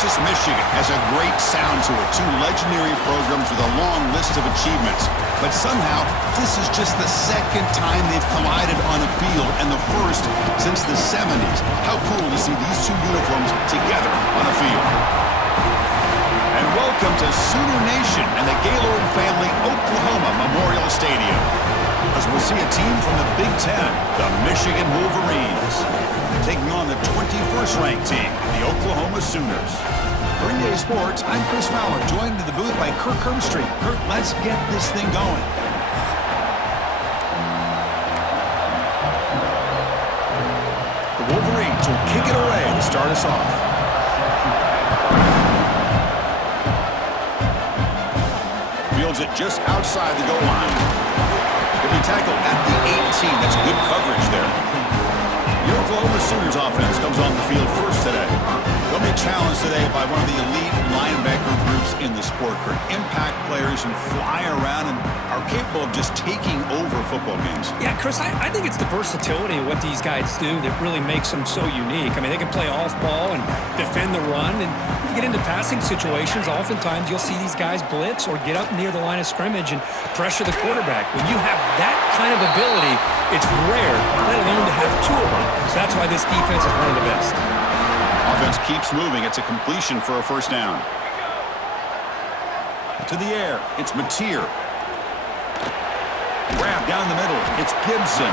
versus Michigan has a great sound to it. Two legendary programs with a long list of achievements. But somehow, this is just the second time they've collided on a field and the first since the 70s. How cool to see these two uniforms together on a field. And welcome to Sooner Nation and the Gaylord Family Oklahoma Memorial Stadium, as we'll see a team from the Big Ten, the Michigan Wolverines, taking on the 21st ranked team, the Oklahoma Sooners. For EA Sports, I'm Chris Fowler, joined in the booth by Kirk Herbstreit. Kirk, let's get this thing going. The Wolverines will kick it away to start us off. Fields it just outside the goal line. He'll be tackled at the 18. That's good coverage there. The Oklahoma Sooners offense comes on the field first today. They'll be challenged today by one of the elite linebacker groups in the sport. Impact players who fly around and are capable of just taking over football games. Yeah, Chris, I think it's the versatility of what these guys do that really makes them so unique. I mean, they can play off ball and defend the run, and you get into passing situations, oftentimes you'll see these guys blitz or get up near the line of scrimmage and pressure the quarterback. When you have that kind of ability, it's rare, let alone to have two of them. So that's why this defense is one of the best. Offense keeps moving. It's a completion for a first down. To the air, it's Mateer. Grab down the middle, it's Gibson.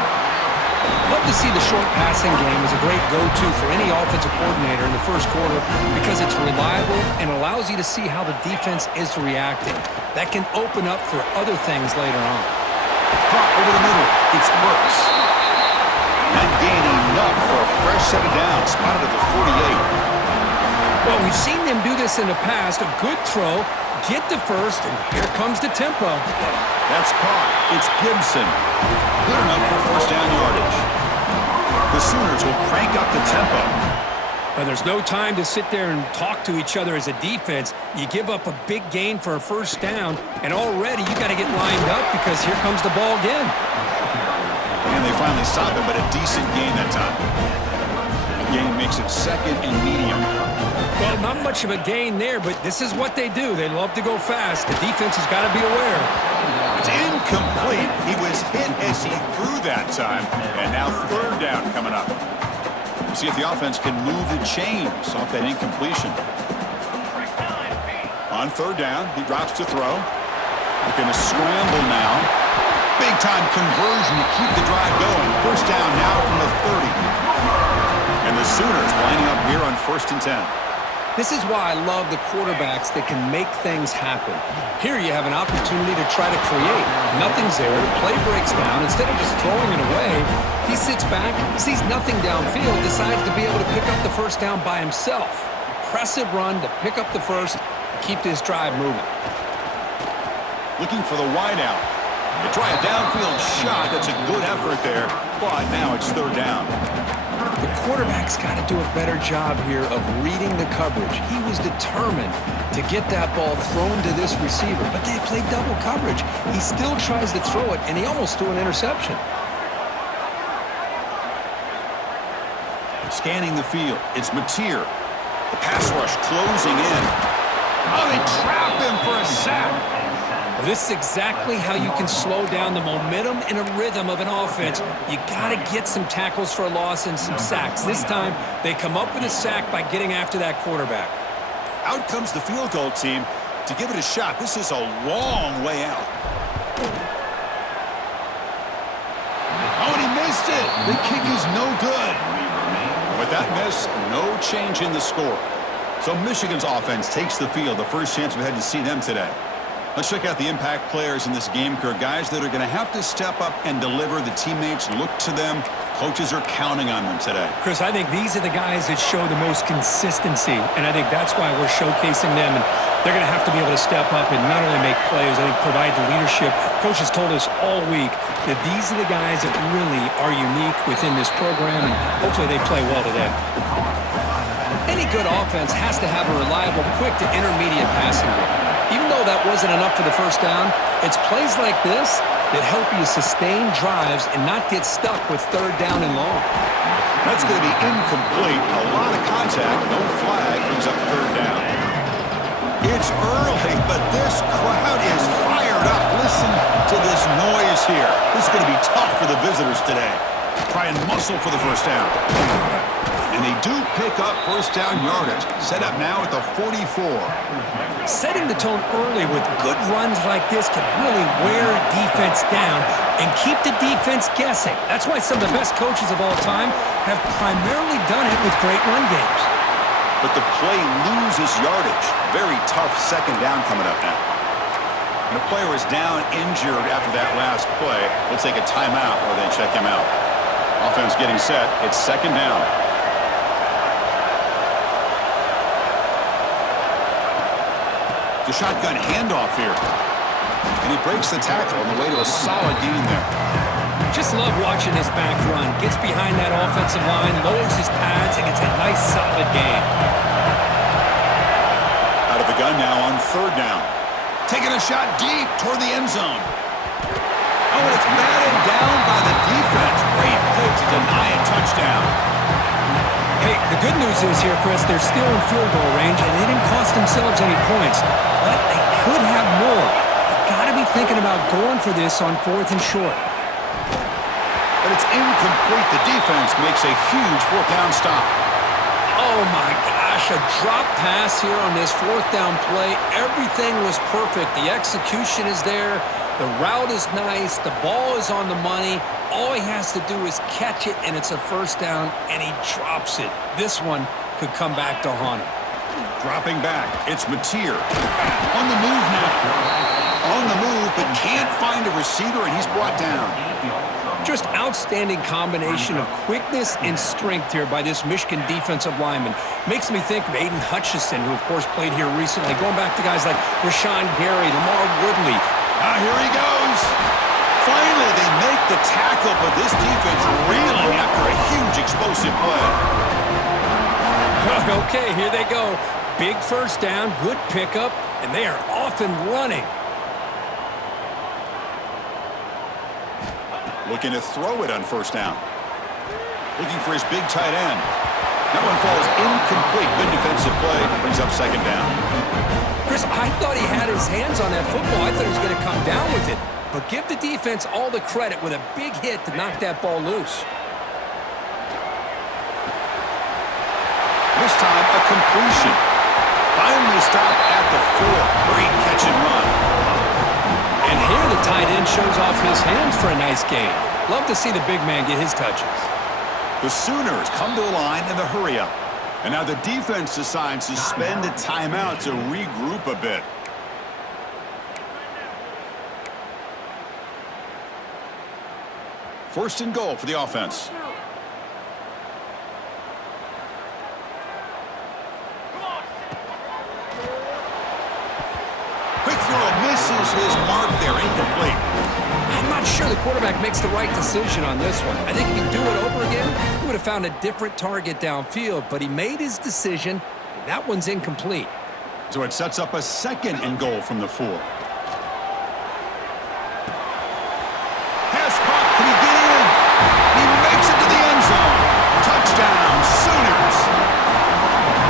Love to see the short passing game as a great go-to for any offensive coordinator in the first quarter because it's reliable and allows you to see how the defense is reacting. That can open up for other things later on. Caught over the middle, it's Brooks. Not gaining enough for a fresh set of downs, spotted at the 48. Well, we've seen them do this in the past. A good throw, get the first, and here comes the tempo. That's caught. It's Gibson. Good enough for first down yardage. The Sooners will crank up the tempo. Well, there's no time to sit there and talk to each other as a defense. You give up a big gain for a first down, and already you got to get lined up because here comes the ball again. And they finally stop it, but a decent gain that time. The gain makes it second and medium. Well, not much of a gain there, but this is what they do. They love to go fast. The defense has got to be aware. It's incomplete. He was hit as he threw that time. And now third down coming up. We'll see if the offense can move the chains off that incompletion. On third down, he drops to throw. They're going to scramble now. Big-time conversion to keep the drive going. First down now from the 30. And the Sooners lining up here on 1st and 10. This is why I love the quarterbacks that can make things happen. Here you have an opportunity to try to create. Nothing's there. The play breaks down. Instead of just throwing it away, he sits back, sees nothing downfield, decides to be able to pick up the first down by himself. Impressive run to pick up the first, keep this drive moving. Looking for the wideout. They try a downfield shot. That's a good effort there, but now it's third down. The quarterback's got to do a better job here of reading the coverage. He was determined to get that ball thrown to this receiver, but they played double coverage. He still tries to throw it, and he almost threw an interception. Scanning the field, it's Mateer. The pass rush closing in. Oh, they trap him for a sack. Well, this is exactly how you can slow down the momentum and a rhythm of an offense. You got to get some tackles for a loss and some sacks. This time, they come up with a sack by getting after that quarterback. Out comes the field goal team to give it a shot. This is a long way out. Oh, and he missed it. The kick is no good. With that miss, no change in the score. So Michigan's offense takes the field. The first chance we had to see them today. Let's check out the impact players in this game, Kirk. Guys that are going to have to step up and deliver. The teammates look to them. Coaches are counting on them today. Chris, I think these are the guys that show the most consistency, and I think that's why we're showcasing them. And they're going to have to be able to step up and not only make plays, I think provide the leadership. Coaches told us all week that these are the guys that really are unique within this program, and hopefully they play well today. Any good offense has to have a reliable, quick to intermediate passing game. Even though that wasn't enough for the first down, it's plays like this that help you sustain drives and not get stuck with third down and long. That's going to be incomplete. A lot of contact, no flag, brings up third down. It's early, but this crowd is fired up. Listen to this noise here. This is going to be tough for the visitors today. Try and muscle for the first down. And they do pick up first down yardage. Set up now at the 44. Setting the tone early with good runs like this can really wear a defense down and keep the defense guessing. That's why some of the best coaches of all time have primarily done it with great run games. But the play loses yardage. Very tough second down coming up now. And a player is down injured after that last play. We'll take a timeout or then check him out. Offense getting set. It's second down. The shotgun handoff here. And he breaks the tackle on the way to a solid gain there. Just love watching this back run. Gets behind that offensive line, lowers his pads, and gets a nice solid gain. Out of the gun now on third down. Taking a shot deep toward the end zone. Oh, and it's batted down by the defense. Great play to deny a touchdown. Hey, the good news is here, Chris, they're still in field goal range, and they didn't cost themselves any points. But they could have more. They've got to be thinking about going for this on fourth and short. But it's incomplete. The defense makes a huge fourth down stop. Oh, my gosh, a drop pass here on this fourth down play. Everything was perfect. The execution is there. The route is nice. The ball is on the money. All he has to do is catch it, and it's a first down, and he drops it. This one could come back to haunt him. Dropping back, it's Mateer. On the move now. On the move, but can't find a receiver, and he's brought down. Just outstanding combination of quickness and strength here by this Michigan defensive lineman. Makes me think of Aiden Hutchinson, who, of course, played here recently. Going back to guys like Rashawn Gary, Lamar Woodley. Here he goes. Finally, they make the tackle, but this defense reeling after a huge explosive play. Okay, here they go. Big first down, good pickup, and they are off and running. Looking to throw it on first down. Looking for his big tight end. That one falls incomplete. Good defensive play. Brings up second down. Chris, I thought he had his hands on that football. I thought he was going to come down with it. But give the defense all the credit with a big hit to knock that ball loose. This time, a completion. Finally stopped at the 4. Great catch and run. And here the tight end shows off his hands for a nice gain. Love to see the big man get his touches. The Sooners come to the line in the hurry-up. And now the defense decides to spend a timeout to regroup a bit. First and goal for the offense. Quick throw misses his mark there, incomplete. I'm not sure the quarterback makes the right decision on this one. I think if he'd do it over again, he would have found a different target downfield, but he made his decision, and that one's incomplete. So it sets up a second and goal from the 4. Pass caught. Can he get in? He makes it to the end zone. Touchdown, Sooners.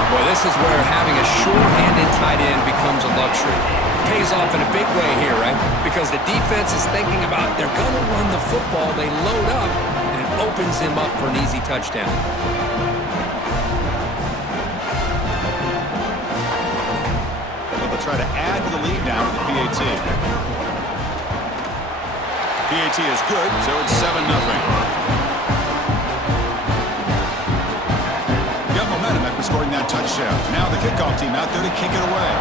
Boy, this is where having a sure-handed tight end becomes a luxury. Pays off in a big way here, right? Because the defense is thinking about they're going to run the football. They load up, and it opens him up for an easy touchdown. They'll try to add to the lead now with the PAT. PAT is good, so it's 7-0. Got momentum after scoring that touchdown. Now the kickoff team out there to kick it away.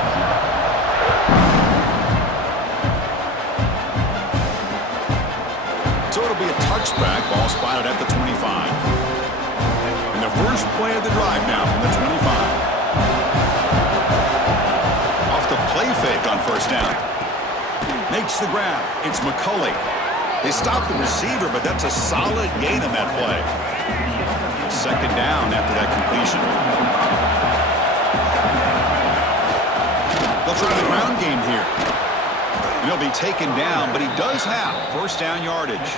So it'll be a touchback, ball spotted at the 25. And the first play of the drive now from the 25. Off the play fake on first down. Makes the grab. It's McCulley. They stopped the receiver, but that's a solid gain on that play. Second down after that completion. They'll try the ground game here. He'll be taken down, but he does have first down yardage.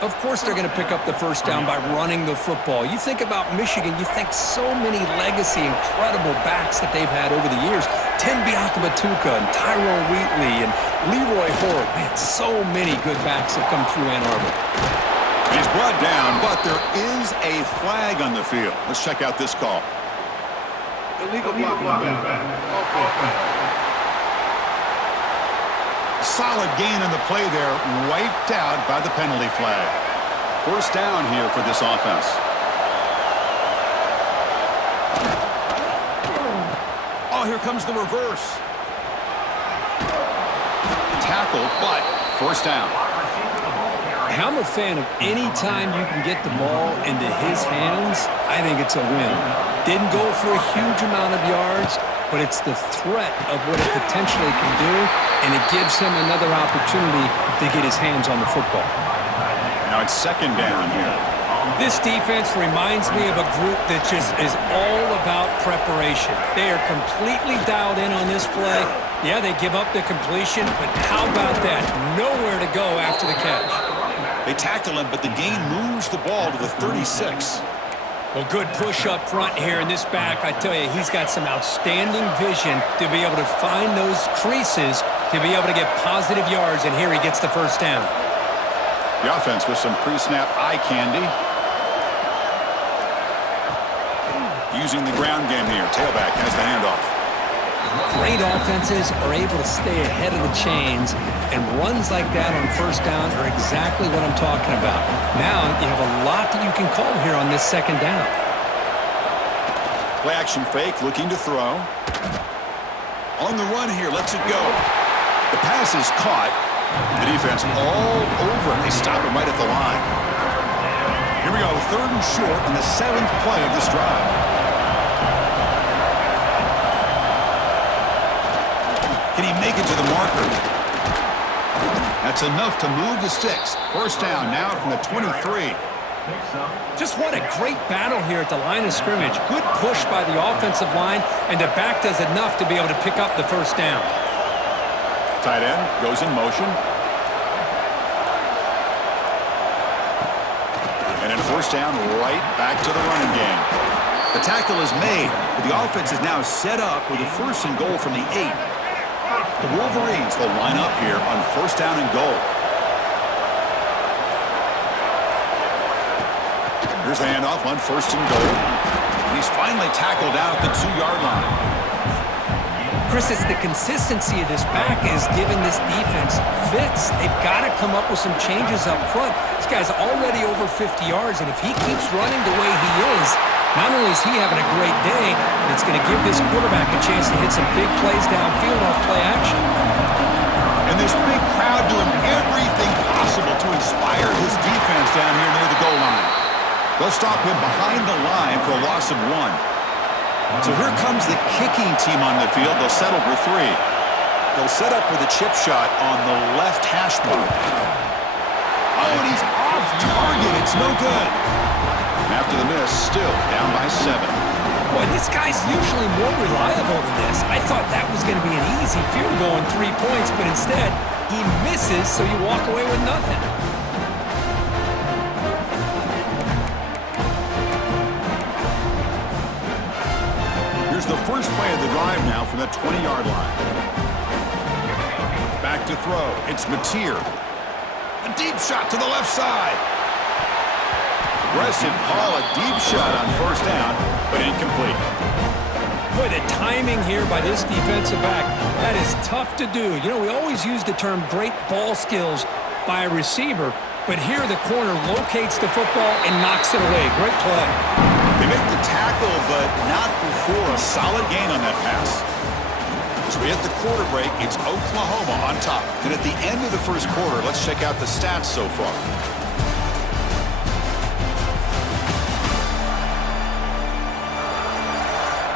Of course they're going to pick up the first down by running the football. You think about Michigan, you think so many legacy, incredible backs that they've had over the years. Tim Biakabatuka and Tyrone Wheatley and Leroy Hort. Man, so many good backs have come through Ann Arbor. He's brought down, but there is a flag on the field. Let's check out this call. Illegal blocking. Solid gain on the play there, wiped out by the penalty flag. First down here for this offense. Oh, here comes the reverse. Tackle, but first down. I'm a fan of any time you can get the ball into his hands, I think it's a win. Didn't go for a huge amount of yards, but it's the threat of what it potentially can do, and it gives him another opportunity to get his hands on the football. Now it's second down here. This defense reminds me of a group that just is all about preparation. They are completely dialed in on this play. Yeah, they give up the completion, but how about that? Nowhere to go after the catch. They tackle him, but the gain moves the ball to the 36. Well, good push up front here in this back. I tell you, he's got some outstanding vision to be able to find those creases, to be able to get positive yards, and here he gets the first down. The offense with some pre-snap eye candy. Using the ground game here. Tailback has the handoff. Great offenses are able to stay ahead of the chains, and runs like that on first down are exactly what I'm talking about. Now you have a lot that you can call here on this second down. Play action fake, looking to throw. On the run here, lets it go. The pass is caught. The defense all over it. They stop him right at the line. Here we go, third and short on the 7th play of this drive. Can he make it to the marker? That's enough to move the sticks. First down now from the 23. Just what a great battle here at the line of scrimmage. Good push by the offensive line, and the back does enough to be able to pick up the first down. Tight end goes in motion. And then first down right back to the running game. The tackle is made, but the offense is now set up with a first and goal from the 8. The Wolverines will line up here on first down and goal. Here's the handoff on first and goal. And he's finally tackled out at the 2-yard line. Chris, it's the consistency of this back is giving this defense fits. They've got to come up with some changes up front. This guy's already over 50 yards, and if he keeps running the way he is, not only is he having a great day, but it's going to give this quarterback a chance to hit some big plays downfield off play action. And this big crowd doing everything possible to inspire his defense down here near the goal line. They'll stop him behind the line for a loss of 1. So here comes the kicking team on the field. They'll settle for 3. They'll set up with a chip shot on the left hash mark. Oh, and he's off target. It's no good. And after the miss, still down by 7. Boy, this guy's usually more reliable than this. I thought that was going to be an easy field goal in 3 points, but instead, he misses, so you walk away with nothing. Here's the first play of the drive now from the 20-yard line. Back to throw. It's Mateer. A deep shot to the left side. Aggressive call, a deep shot on first down, but incomplete. Boy, the timing here by this defensive back, that is tough to do. You know, we always use the term great ball skills by a receiver, but here the corner locates the football and knocks it away. Great play. They make the tackle, but not before a solid gain on that pass. As we hit the quarter break, it's Oklahoma on top. And at the end of the first quarter, let's check out the stats so far.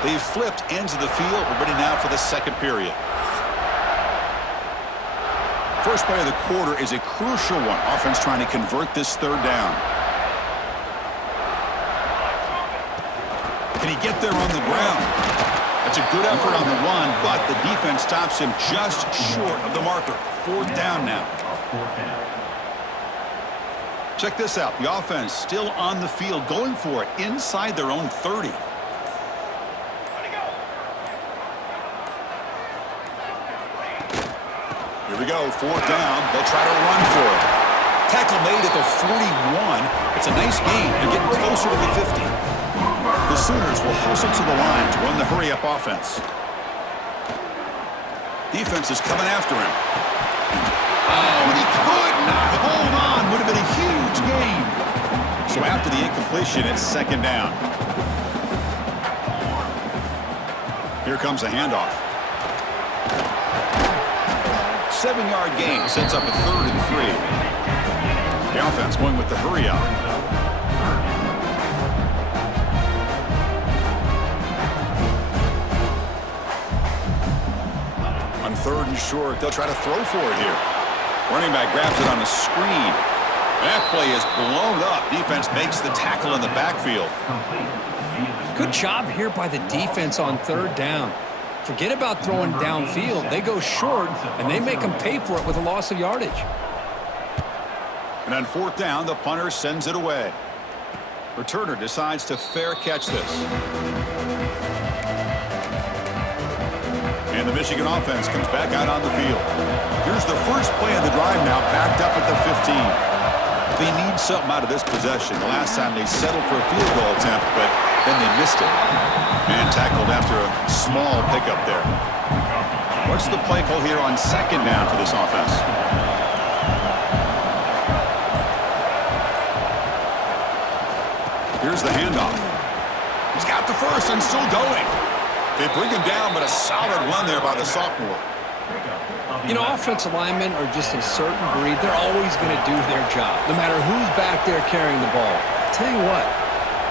They've flipped ends of the field. We're ready now for the second period. First play of the quarter is a crucial one. Offense trying to convert this third down. Can he get there on the ground? That's a good effort on the run, but the defense stops him just short of the marker. 4th down now. Check this out. The offense still on the field, going for it inside their own 30. Here we go, 4th down. They'll try to run for it. Tackle made at the 41. It's a nice gain. They're getting closer to the 50. The Sooners will hustle to the line to run the hurry-up offense. Defense is coming after him. Oh, and he could not hold on. Would have been a huge gain. So after the incompletion, it's 2nd down. Here comes a handoff. 7-yard gain sets up a 3rd and 3. The offense going with the hurry up. On 3rd and short, they'll try to throw for it here. Running back grabs it on the screen. That play is blown up. Defense makes the tackle in the backfield. Good job here by the defense on 3rd down. Forget about throwing downfield. They go short, and they make them pay for it with a loss of yardage. And on 4th down, the punter sends it away. Returner decides to fair catch this. And the Michigan offense comes back out on the field. Here's the first play of the drive now, backed up at the 15. They need something out of this possession. The last time they settled for a field goal attempt, but then they missed it. And tackled after a small pickup there. What's the play call here on 2nd down for this offense? Here's the handoff. He's got the first and still going. They bring him down, but a solid run there by the sophomore. You know, offensive linemen are just a certain breed. They're always going to do their job, no matter who's back there carrying the ball. I'll tell you what,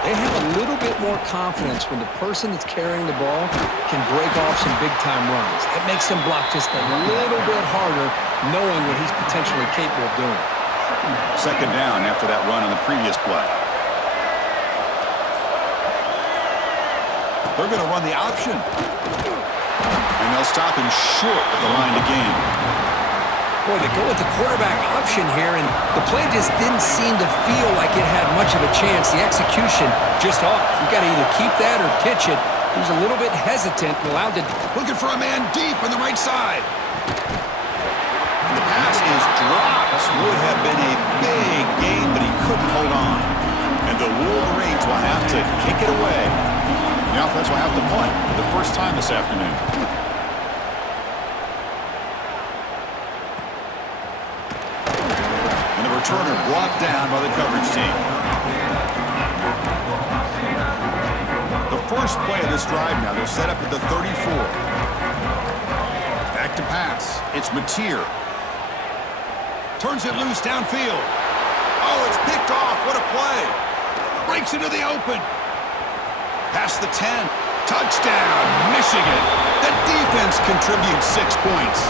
they have a little bit more confidence when the person that's carrying the ball can break off some big-time runs. It makes them block just a little bit harder, knowing what he's potentially capable of doing. 2nd down after that run on the previous play. They're going to run the option. And they'll stop him short at the line to gain. Boy, they go with the quarterback option here, and the play just didn't seem to feel like it had much of a chance. The execution just off. You got to either keep that or pitch it. He was a little bit hesitant and allowed to... Looking for a man deep on the right side. And the pass is dropped. This would have been a big gain, but he couldn't hold on. And the Wolverines will have to kick it away. The offense will have to punt for the first time this afternoon. And the returner brought down by the coverage team. The first play of this drive now, they're set up at the 34. Back to pass. It's Mateer. Turns it loose downfield. Oh, it's picked off. What a play. Breaks into the open. Past the 10. Touchdown, Michigan. The defense contributes 6 points.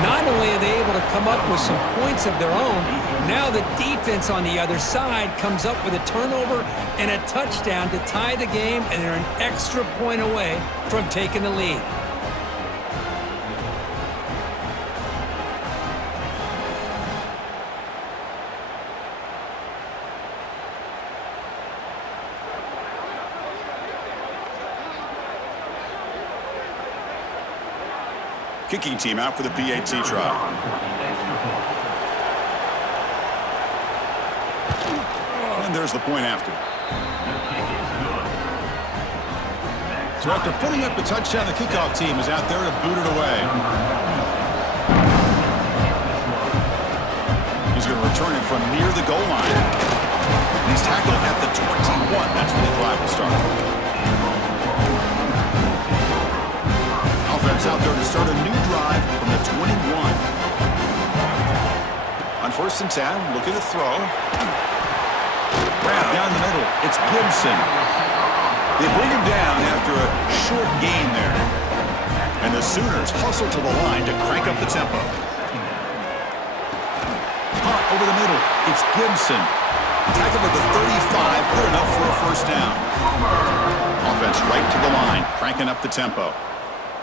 Not only are they able to come up with some points of their own, now the defense on the other side comes up with a turnover and a touchdown to tie the game, and they're an extra point away from taking the lead. Kicking team out for the PAT try. And there's the point after. So after putting up the touchdown, the kickoff team is out there to boot it away. He's going to return it from near the goal line. He's tackled at the 21. That's when the drive will start. Offense out there to start a new drive from the 21. On 1st and 10, looking to throw. Grab down the middle. It's Gibson. They bring him down after a short gain there. And the Sooners hustle to the line to crank up the tempo. Punt over the middle. It's Gibson. Tackle to the 35, good enough for a first down. Offense right to the line, cranking up the tempo.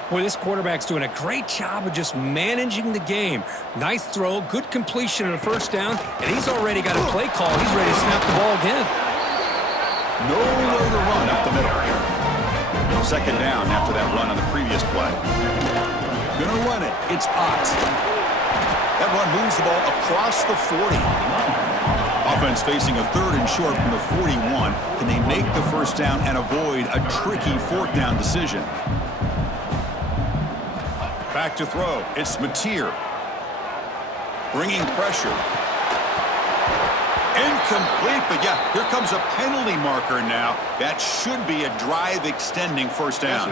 Boy, this quarterback's doing a great job of just managing the game. Nice throw, good completion and a first down, and he's already got a play call. He's ready to snap the ball again. Nowhere to run up the middle. Second down after that run on the previous play. Gonna run it. It's Ott. That run moves the ball across the 40. Offense facing a third and short from the 41. Can they make the first down and avoid a tricky fourth down decision? Back to throw. It's Mateer. Bringing pressure. Incomplete, but yeah, here comes a penalty marker now. That should be a drive-extending first down.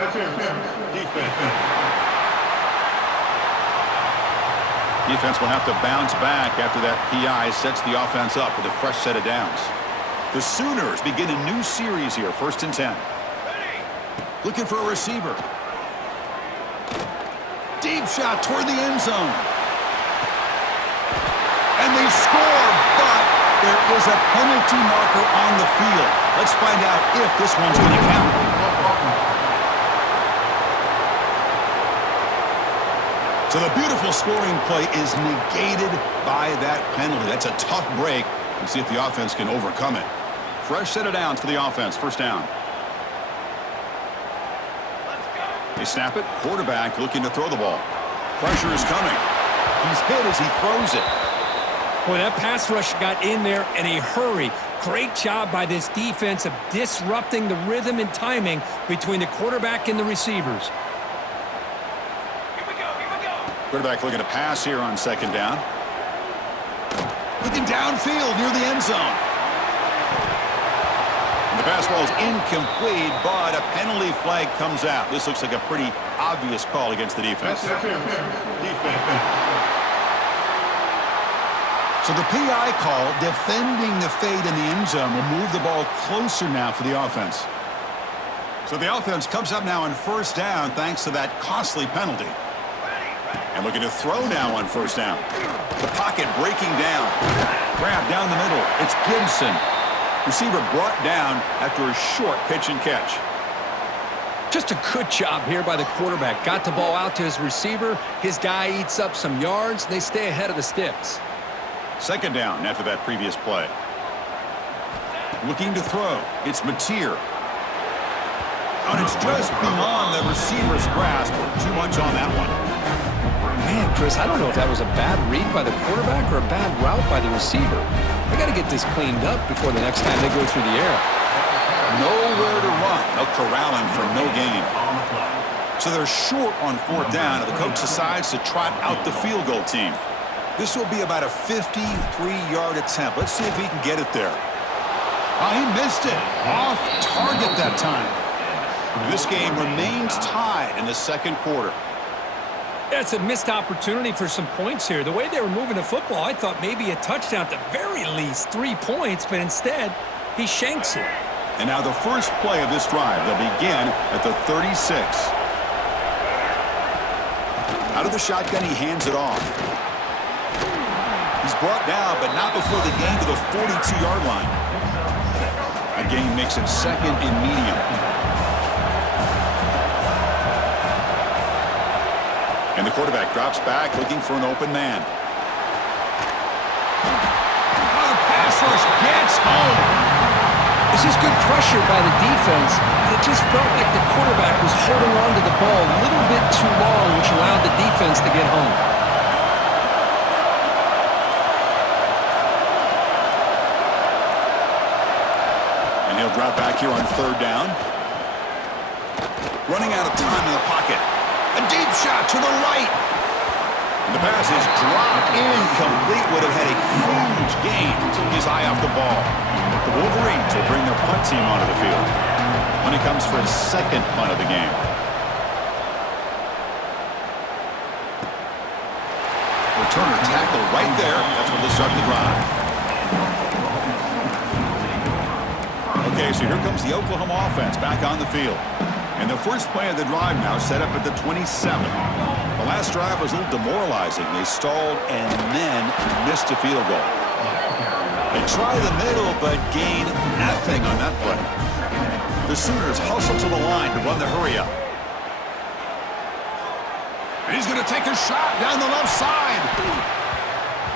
Defense will have to bounce back after that PI sets the offense up with a fresh set of downs. The Sooners begin a new series here, 1st and 10. Looking for a receiver. Deep shot toward the end zone. And they score, but there is a penalty marker on the field. Let's find out if this one's going to count. So the beautiful scoring play is negated by that penalty. That's a tough break. Let's see if the offense can overcome it. Fresh set of downs for the offense. First down. They snap it. Quarterback looking to throw the ball. Pressure is coming. He's hit as he throws it. Boy, that pass rush got in there in a hurry. Great job by this defense of disrupting the rhythm and timing between the quarterback and the receivers. Quarterback looking to pass here on second down. Looking downfield near the end zone. And the pass ball is incomplete, but a penalty flag comes out. This looks like a pretty obvious call against the defense. So the PI call, defending the fade in the end zone, will move the ball closer now for the offense. So the offense comes up now on first down thanks to that costly penalty. And looking to throw now on first down. The pocket breaking down. Grab down the middle. It's Gibson. Receiver brought down after a short pitch and catch. Just a good job here by the quarterback. Got the ball out to his receiver. His guy eats up some yards. They stay ahead of the sticks. Second down after that previous play. Looking to throw. It's Mateer. And it's just beyond the receiver's grasp. Too much on that one. Man, Chris, I don't know if that was a bad read by the quarterback or a bad route by the receiver. They got to get this cleaned up before the next time they go through the air. Nowhere to run. They'll corral him for no gain. So they're short on fourth down, and the coach decides to trot out the field goal team. This will be about a 53-yard attempt. Let's see if he can get it there. Oh, he missed it. Off target that time. This game remains tied in the second quarter. That's a missed opportunity for some points here. The way they were moving the football, I thought maybe a touchdown, at the very least 3 points, but instead, he shanks it. And now the first play of this drive, they'll begin at the 36. Out of the shotgun, he hands it off. He's brought down, but not before the gain to the 42-yard line. A gain makes it second and medium. And the quarterback drops back, looking for an open man. Oh, the pass rush gets home. This is good pressure by the defense, but it just felt like the quarterback was holding on to the ball a little bit too long, which allowed the defense to get home. And he'll drop back here on third down. Running out of time in the pocket. A deep shot to the right. And the pass is dropped incomplete. Would have had a huge gain. Took his eye off the ball. The Wolverines will bring their punt team onto the field. When it comes for his second punt of the game. Returner tackle right there. That's when they'll start the drive. Okay, so here comes the Oklahoma offense back on the field. And the first play of the drive now set up at the 27. The last drive was a little demoralizing. They stalled and then missed a field goal. They try the middle, but gain nothing on that play. The Sooners hustle to the line to run the hurry-up. And he's going to take a shot down the left side.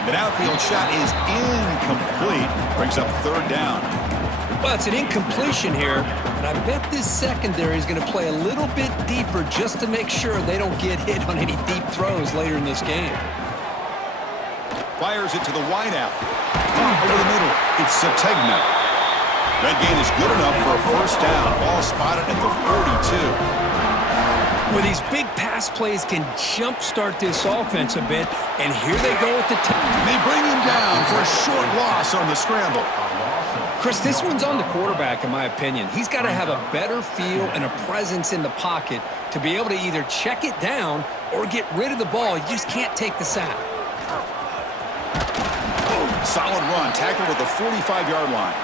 The outfield shot is incomplete. Brings up third down. Well, it's an incompletion here, but I bet this secondary is going to play a little bit deeper just to make sure they don't get hit on any deep throws later in this game. Fires it to the wideout. Over the middle. It's Sategna. That gain is good enough for a first down. Ball spotted at the 42. Well, these big pass plays can jumpstart this offense a bit, and here they go at the top. They bring him down for a short loss on the scramble. Chris, this one's on the quarterback, in my opinion. He's got to have a better feel and a presence in the pocket to be able to either check it down or get rid of the ball. You just can't take the sack. Solid run, tackled at the 45-yard line.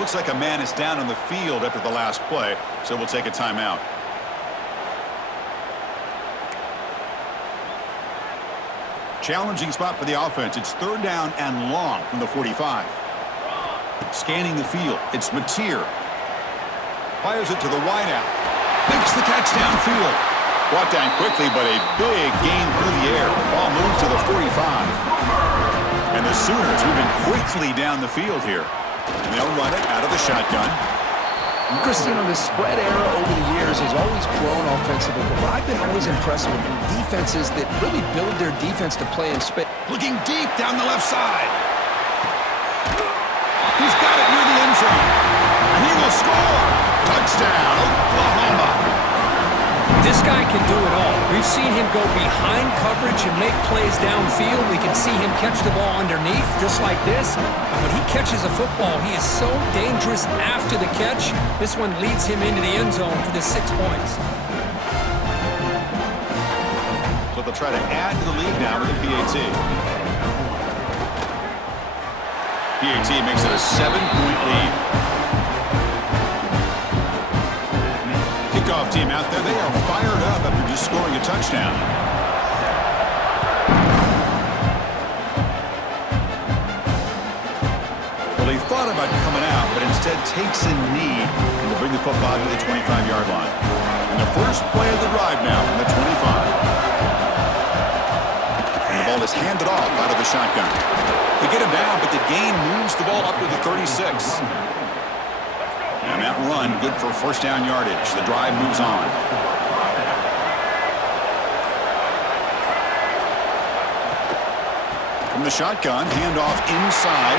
Looks like a man is down on the field after the last play, so we'll take a timeout. Challenging spot for the offense. It's third down and long from the 45. Scanning the field. It's Mateer. Fires it to the wideout. Makes the catch downfield. Brought down quickly, but a big gain through the air. Ball moves to the 45. And the Sooners moving quickly down the field here. And they'll run it out of the shotgun. Chris, you know, the spread era over the years has always grown offensively, but what I've been always impressed with defenses that really build their defense to play in space. Looking deep down the left side. He's got it near the end zone. And he will score. Touchdown, Oklahoma. This guy can do it all. We've seen him go behind coverage and make plays downfield. We can see him catch the ball underneath, just like this. And when he catches a football, he is so dangerous after the catch. This one leads him into the end zone for the 6 points. So they'll try to add to the lead now with a PAT. PAT makes it a 7-point lead. Kickoff team out there. They are fired up after just scoring a touchdown. Well, they thought about coming out, but instead takes a knee and will bring the football to the 25-yard line. And the first play of the drive now from the 25. And the ball is handed off out of the shotgun. They get him down, but the gain moves the ball up to the 36. And that run, good for first down yardage. The drive moves on. From the shotgun, handoff inside.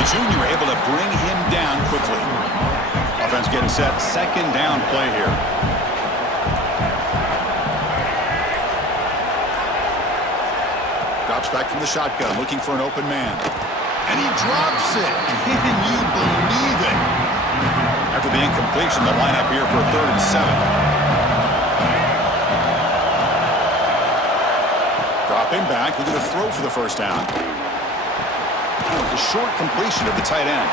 The junior able to bring him down quickly. Offense getting set. Second down play here. Drops back from the shotgun, looking for an open man. And he drops it. Can you believe it? After the incompletion, the lineup here for a 3rd and 7. Dropping back, looking to throw for the first down. The short completion of the tight end.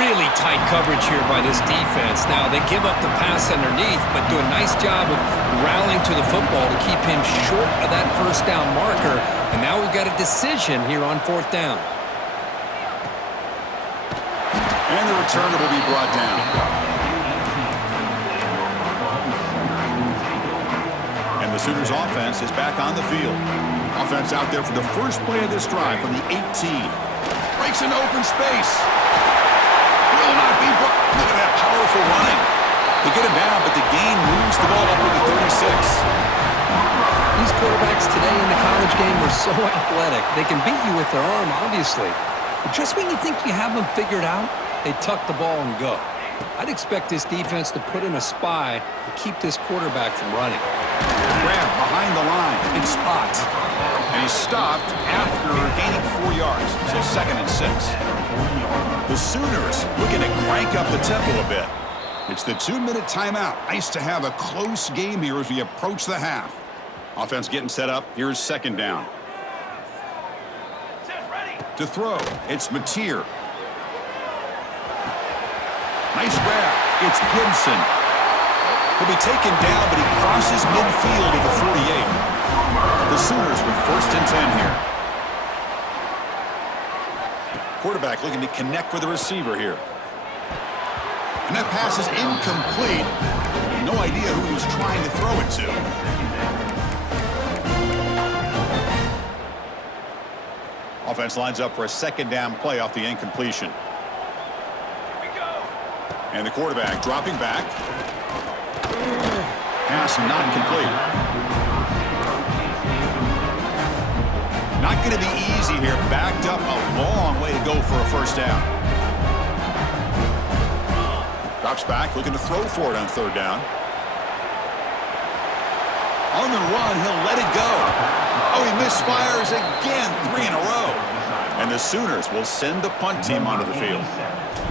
Really tight coverage here by this defense. Now, they give up the pass underneath, but do a nice job of rallying to the football to keep him short of that first down marker. And now we've got a decision here on 4th down. And the returner will be brought down. And the Sooners offense is back on the field. Offense out there for the first play of this drive from the 18. Breaks into open space. Will not be brought. Look at that powerful running. They get him down, but the gain moves the ball up to the 36. These quarterbacks today in the college game are so athletic. They can beat you with their arm, obviously. But just when you think you have them figured out, they tuck the ball and go. I'd expect this defense to put in a spy to keep this quarterback from running. Grab behind the line. Big spot. And he's stopped after gaining 4 yards. So 2nd and 6. The Sooners looking to crank up the tempo a bit. It's the 2-minute timeout. Nice to have a close game here as we approach the half. Offense getting set up. Here's 2nd down. To throw, it's Mateer. Nice grab. It's Gibson. He'll be taken down, but he crosses midfield at the 48. The Sooners with 1st and 10 here. quarterback looking to connect with the receiver here. And that pass is incomplete. No idea who he was trying to throw it to. Offense lines up for a second down play off the incompletion. And the quarterback dropping back. Pass not complete. Not going to be easy here. Backed up a long way to go for a first down. Drops back, looking to throw for it on third down. On the run, he'll let it go. Oh, he misfires again, 3 in a row. And the Sooners will send the punt team onto the field.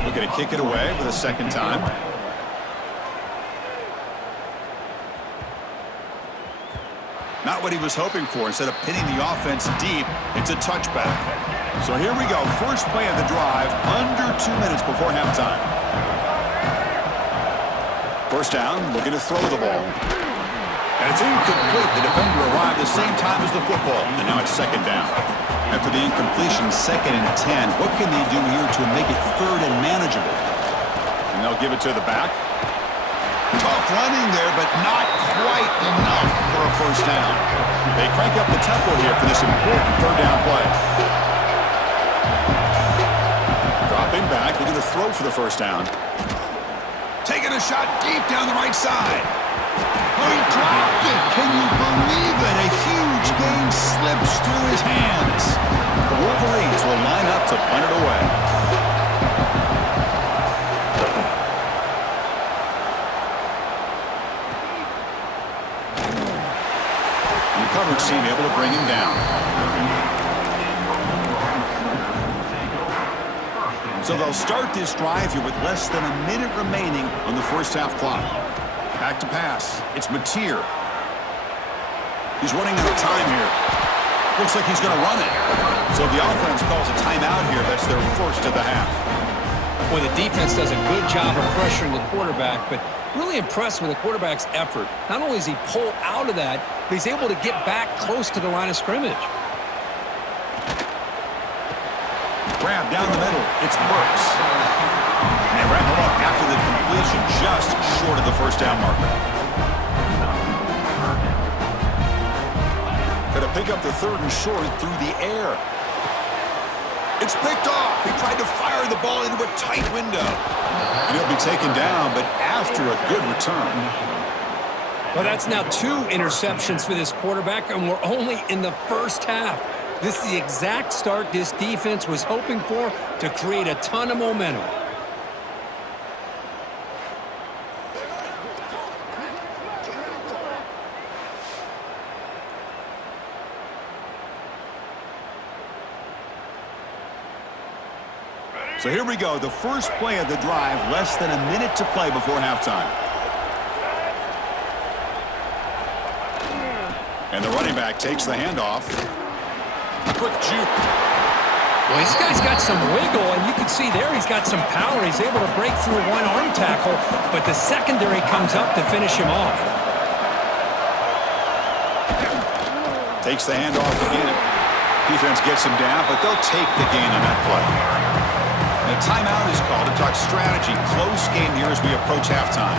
Looking to kick it away for the second time. Not what he was hoping for. Instead of pinning the offense deep, it's a touchback. So here we go. First play of the drive, under 2 minutes before halftime. First down, looking to throw the ball. And it's incomplete. The defender arrived the same time as the football. And now it's second down. After the incompletion, 2nd and 10. What can they do here to make it third and manageable? And they'll give it to the back. Tough running there, but not quite enough for a first down. They crank up the tempo here for this important third down play. Dropping back, looking to throw for the first down. Taking a shot deep down the right side. Oh, he dropped it. Can you believe it? A huge gain slips through his hands. The Wolverines will line up to punt it away. And the coverage team able to bring him down. So they'll start this drive here with less than a minute remaining on the first half clock. Back to pass. It's Mateer. He's running out of time here. Looks like he's going to run it. So the offense calls a timeout here. That's their first of the half. Well, the defense does a good job of pressuring the quarterback, but really impressed with the quarterback's effort. Not only does he pull out of that, but he's able to get back close to the line of scrimmage. Grab down the middle. It's Burks. And they wrap him up after the completion, just short of the first down marker. Going to pick up the 3rd and short through the air. It's picked off. He tried to fire the ball into a tight window. And he'll be taken down, but after a good return. Well, that's now 2 interceptions for this quarterback, and we're only in the first half. This is the exact start this defense was hoping for to create a ton of momentum. So here we go, the first play of the drive, less than a minute to play before halftime. And the running back takes the handoff. Quick juke. Well, this guy's got some wiggle, and you can see there he's got some power. He's able to break through one arm tackle, but the secondary comes up to finish him off. Takes the handoff again. Defense gets him down, but they'll take the gain on that play. And a timeout is called to talk strategy. Close game here as we approach halftime.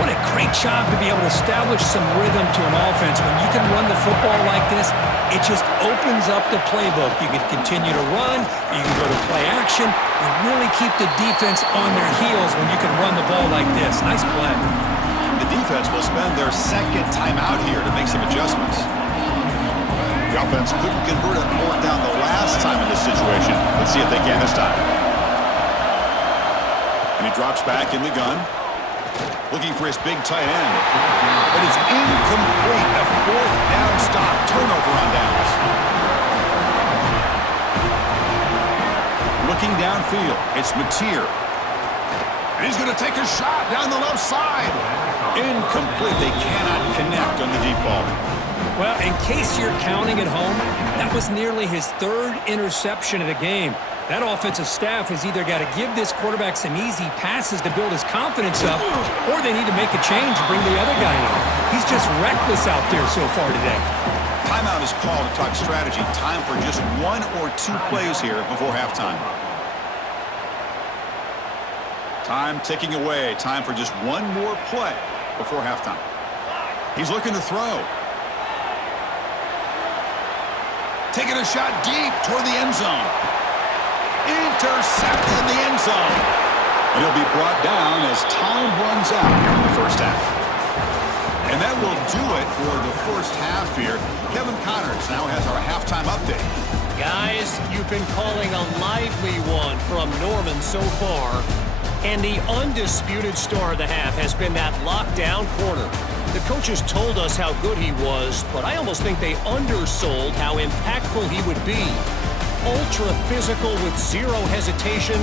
What a great job to be able to establish some rhythm to an offense. When you can run the football like this, it just opens up the playbook. You can continue to run, you can go to play action, and really keep the defense on their heels when you can run the ball like this. Nice play. The defense will spend their second timeout here to make some adjustments. The offense couldn't convert a fourth down the last time in this situation. Let's see if they can this time. And he drops back in the gun. Looking for his big tight end. But it's incomplete. A 4th down stop. Turnover on downs. Looking downfield. It's Mateer. And he's going to take a shot down the left side. Incomplete. They cannot connect on the deep ball. Well, in case you're counting at home, that was nearly his 3rd interception of the game. That offensive staff has either got to give this quarterback some easy passes to build his confidence up, or they need to make a change and bring the other guy in. He's just reckless out there so far today. Timeout is called to talk strategy. Time for just 1 or 2 plays here before halftime. Time ticking away. Time for just 1 more play before halftime. He's looking to throw. Taking a shot deep toward the end zone. Intercepted in the end zone. And he'll be brought down as time runs out here in the first half. And that will do it for the first half here. Kevin Connors now has our halftime update. Guys, you've been calling a lively one from Norman so far. And the undisputed star of the half has been that lockdown corner. The coaches told us how good he was, but I almost think they undersold how impactful he would be. Ultra physical with zero hesitation.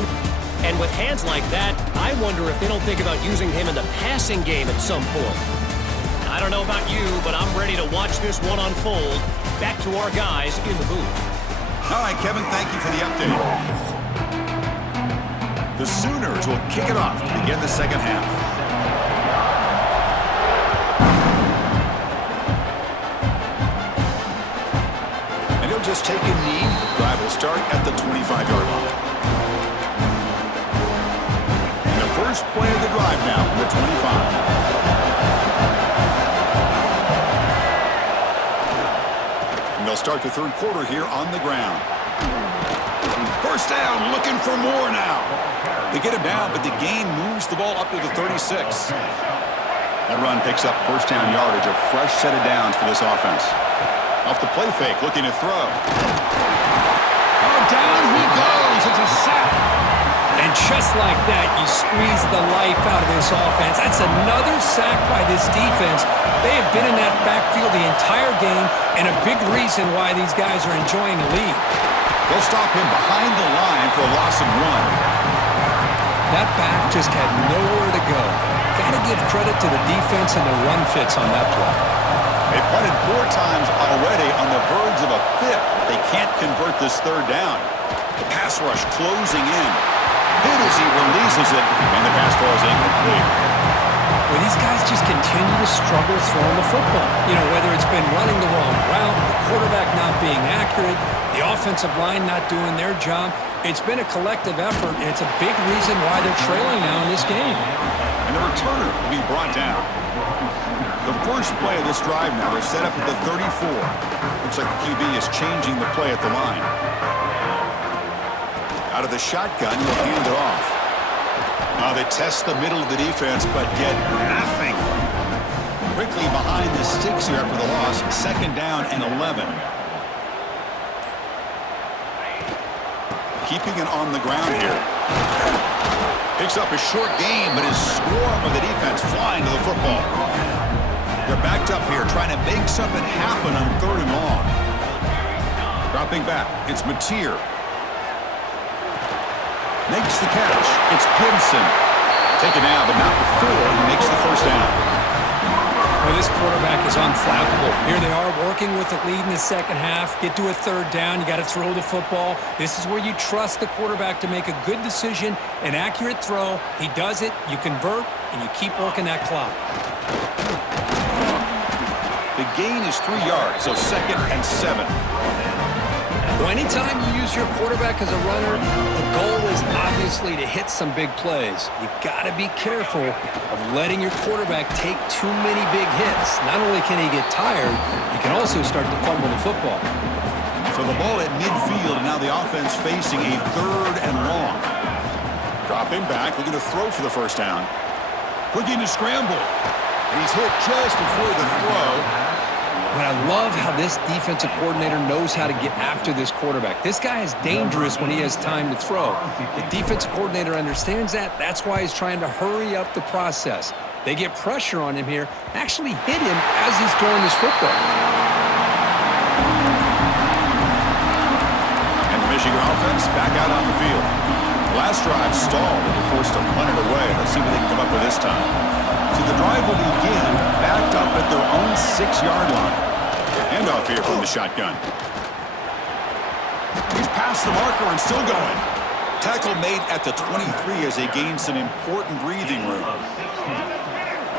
And with hands like that, I wonder if they don't think about using him in the passing game at some point. I don't know about you, but I'm ready to watch this one unfold. Back to our guys in the booth. All right, Kevin, thank you for the update. The Sooners will kick it off to begin the second half. And he'll just take a knee. Drive will start at the 25-yard line. And the first play of the drive now from the 25. They'll start the third quarter here on the ground. First down, looking for more now. They get him down, but the gain moves the ball up to the 36. That run picks up first down yardage, a fresh set of downs for this offense. Off the play fake, looking to throw. Oh, down he goes. It's a sack. And just like that, you squeeze the life out of this offense. That's another sack by this defense. They have been in that backfield the entire game, and a big reason why these guys are enjoying the lead. They'll stop him behind the line for a loss of 1. That back just had nowhere to go. Got to give credit to the defense and the run fits on that play. They punted 4 times already on the verge of a 5th. They can't convert this third down. The pass rush closing in. Hit as he releases it, and the pass falls incomplete. Well, these guys just continue to struggle throwing the football. You know, whether it's been running the wrong route, the quarterback not being accurate, the offensive line not doing their job. It's been a collective effort, and it's a big reason why they're trailing now in this game. And the returner will be brought down. The first play of this drive now is set up at the 34. Looks like the QB is changing the play at the line. Out of the shotgun, he'll hand it off. Now they test the middle of the defense, but get nothing. Quickly behind the sticks here after the loss. Second down and 11. Keeping it on the ground here. Picks up a short gain, but his swarm of the defense flying to the football. They're backed up here, trying to make something happen on 3rd and long. Dropping back, it's Mateer. Makes the catch. It's Pinson. Taken down, but not before he makes the first down. Well, this quarterback is unflappable. Here they are working with the lead in the second half. Get to a 3rd down. You got to throw the football. This is where you trust the quarterback to make a good decision, an accurate throw. He does it, you convert, and you keep working that clock. The gain is 3 yards, so 2nd and 7. Well, anytime you use your quarterback as a runner, the goal is obviously to hit some big plays. You got to be careful of letting your quarterback take too many big hits. Not only can he get tired, he can also start to fumble the football. So the ball at midfield, and now the offense facing a 3rd and long. Dropping back, looking to throw for the first down. Looking to scramble. And he's hit just before the throw. But I love how this defensive coordinator knows how to get after this quarterback. This guy is dangerous when he has time to throw. The defensive coordinator understands that. That's why he's trying to hurry up the process. They get pressure on him here, actually hit him as he's throwing this football. And the Michigan offense back out on the field. Last drive stalled and were forced to punt it away. Let's see what they can come up with this time. So the drive will begin backed up at their own 6-yard line. Handoff here from the shotgun. He's past the marker and still going. Tackle made at the 23 as they gain some important breathing room.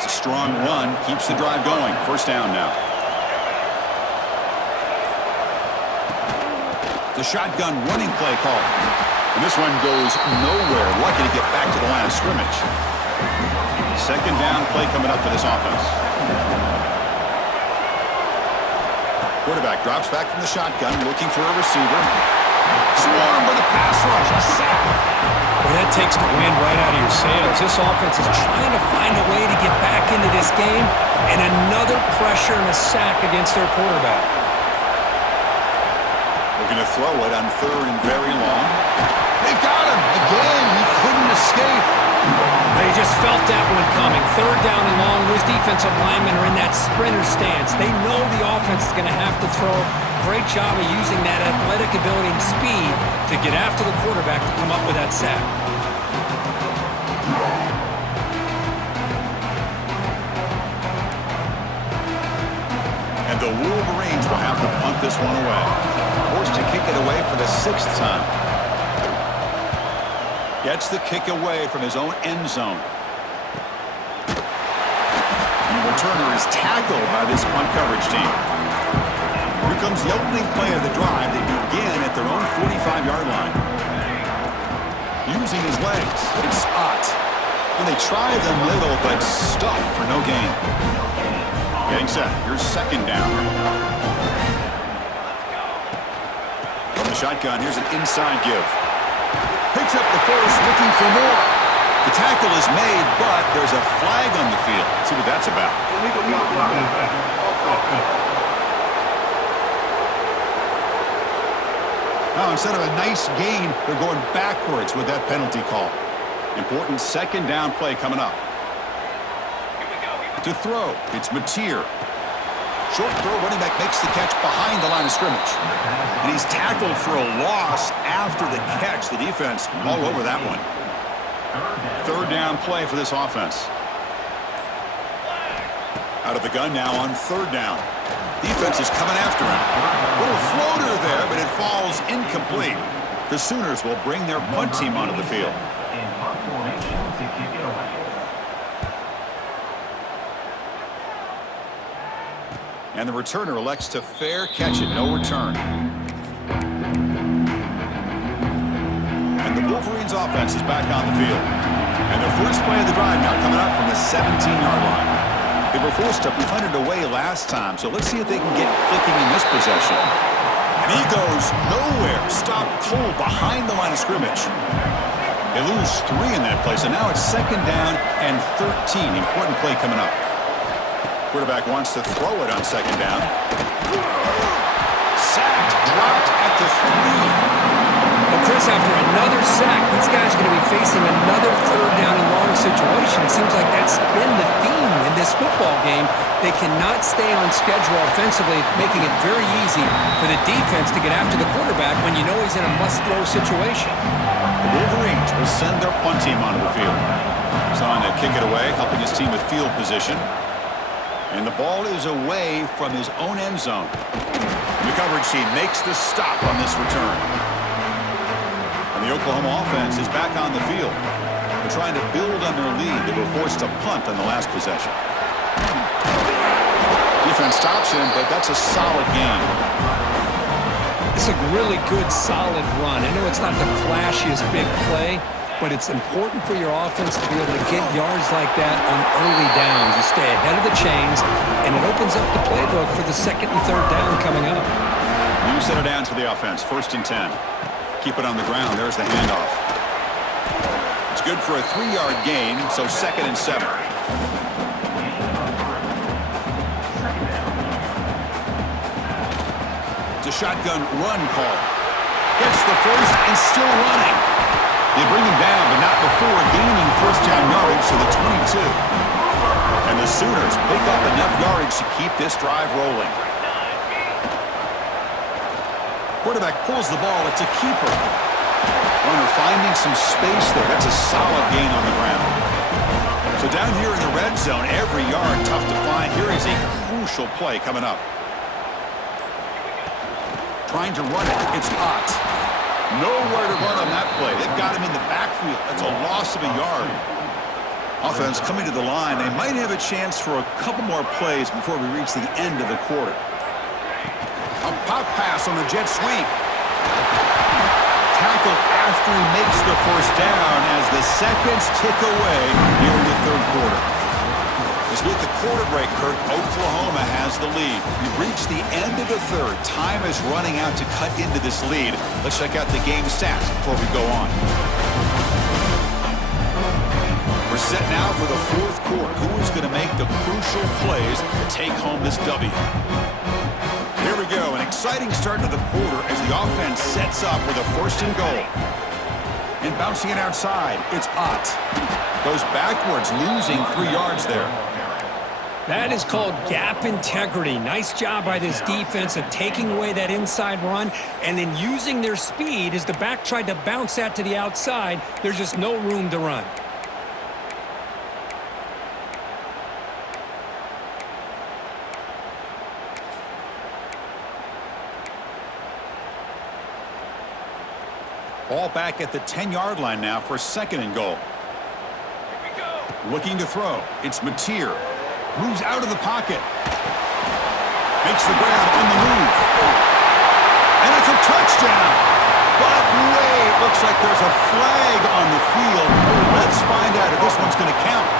It's a strong run, keeps the drive going. First down now. The shotgun running play call. And this one goes nowhere. Lucky to get back to the line of scrimmage. Second down play coming up for this offense. Quarterback drops back from the shotgun, looking for a receiver. Swarmed by the pass rush. A sack. Well, that takes the wind right out of your sails. This offense is trying to find a way to get back into this game, and another pressure and a sack against their quarterback. Looking to throw it on third and very long. They've got him. Again, he couldn't escape. They just felt that one coming. Third down and long. Those defensive linemen are in that sprinter stance. They know the offense is going to have to throw. Great job of using that athletic ability and speed to get after the quarterback to come up with that sack. And the Wolverines will have to punt this one away. Forced to kick it away for the 6th time. Gets the kick away from his own end zone. The returner is tackled by this punt coverage team. Here comes the opening play of the drive. They begin at their own 45-yard line. Using his legs, it's spot. And they try them little, but stuff for no gain. Getting set. Here's second down. From the shotgun, here's an inside give. Picks up the first, looking for more. The tackle is made, but there's a flag on the field. Let's see what that's about. Now, instead of a nice gain, they're going backwards with that penalty call. Important second down play coming up. To throw, it's Mateer. Short throw, running back makes the catch behind the line of scrimmage. And he's tackled for a loss after the catch. The defense all over that one. Third down play for this offense. Out of the gun now on third down. Defense is coming after him. Little floater there, but it falls incomplete. The Sooners will bring their punt team onto the field. And the returner elects to fair catch it, no return. And the Wolverines offense is back on the field. And their first play of the drive now coming up from the 17-yard line. They were forced to punt it away last time, so let's see if they can get clicking in this possession. And he goes nowhere. Stopped cold behind the line of scrimmage. They lose 3 in that play, so now it's second down and 13. Important play coming up. Quarterback wants to throw it on second down. Sacked, dropped at the 3. Well, Chris, after another sack, these guys are going to be facing another third down and long situation. It seems like that's been the theme in this football game. They cannot stay on schedule offensively, making it very easy for the defense to get after the quarterback when you know he's in a must-throw situation. The Wolverines will send their punt team onto the field. He's on to kick it away, helping his team with field position. And the ball is away from his own end zone. The coverage team makes the stop on this return. And the Oklahoma offense is back on the field. They're trying to build on their lead. They were forced to punt on the last possession. Defense stops him, but that's a solid gain. It's a really good, solid run. I know it's not the flashiest big play, but it's important for your offense to be able to get yards like that on early downs. You stay ahead of the chains, and it opens up the playbook for the second and third down coming up. New set of downs for the offense, 1st and 10. Keep it on the ground. There's the handoff. It's good for a 3-yard gain, so 2nd and 7. It's a shotgun run call. Gets the first and still running. They bring him down, but not before gaining first down yardage to the 22. And the Sooners pick up enough yardage to keep this drive rolling. Quarterback pulls the ball. It's a keeper. Runner finding some space there. That's a solid gain on the ground. So down here in the red zone, every yard tough to find. Here is a crucial play coming up. Trying to run it. It's Potts. Nowhere to run on that play. They've got him in the backfield. That's a loss of a yard. Offense coming to the line. They might have a chance for a couple more plays before we reach the end of the quarter. A pop pass on the jet sweep. Tackled after he makes the first down as the seconds tick away here in the third quarter. As we hit the quarter break, Kirk, Oklahoma has the lead. We've reached the end of the third. Time is running out to cut into this lead. Let's check out the game stats before we go on. We're set now for the fourth quarter. Who is going to make the crucial plays to take home this W? Here we go. An exciting start to the quarter as the offense sets up with a first and goal. And bouncing it outside, it's Ott. Goes backwards, losing 3 yards there. That is called gap integrity. Nice job by this defense of taking away that inside run and then using their speed as the back tried to bounce that to the outside. There's just no room to run. Ball back at the 10-yard line now for second and goal. Looking to throw. It's Mateer. Moves out of the pocket. Makes the grab on the move. And it's a touchdown. But wait, looks like there's a flag on the field. Let's find out if this one's going to count.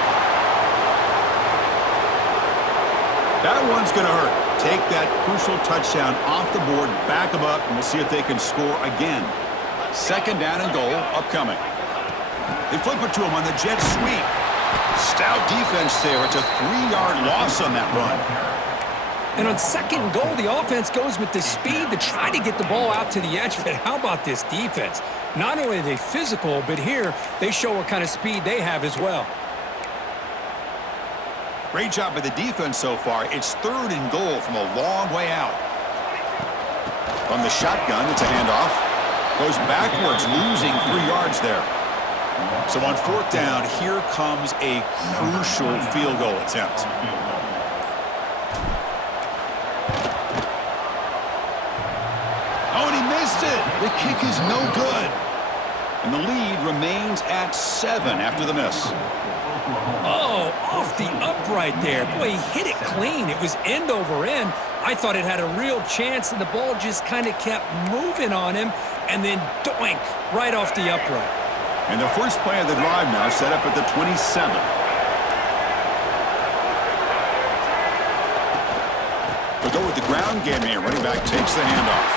That one's going to hurt. Take that crucial touchdown off the board, back them up, and we'll see if they can score again. Second down and goal upcoming. They flip it to him on the jet sweep. Stout defense there. It's a 3-yard loss on that run. And on second goal, the offense goes with the speed to try to get the ball out to the edge. But how about this defense? Not only are they physical, but here they show what kind of speed they have as well. Great job by the defense so far. It's third and goal from a long way out. From the shotgun, it's a handoff. Goes backwards, losing 3 yards there. So on fourth down, here comes a crucial field goal attempt. Oh, and he missed it. The kick is no good. And the lead remains at 7 after the miss. Oh, off the upright there. Boy, he hit it clean. It was end over end. I thought it had a real chance, and the ball just kind of kept moving on him, and then doink, right off the upright. And the first play of the drive now set up at the 27. To go with the ground game here, running back takes the handoff.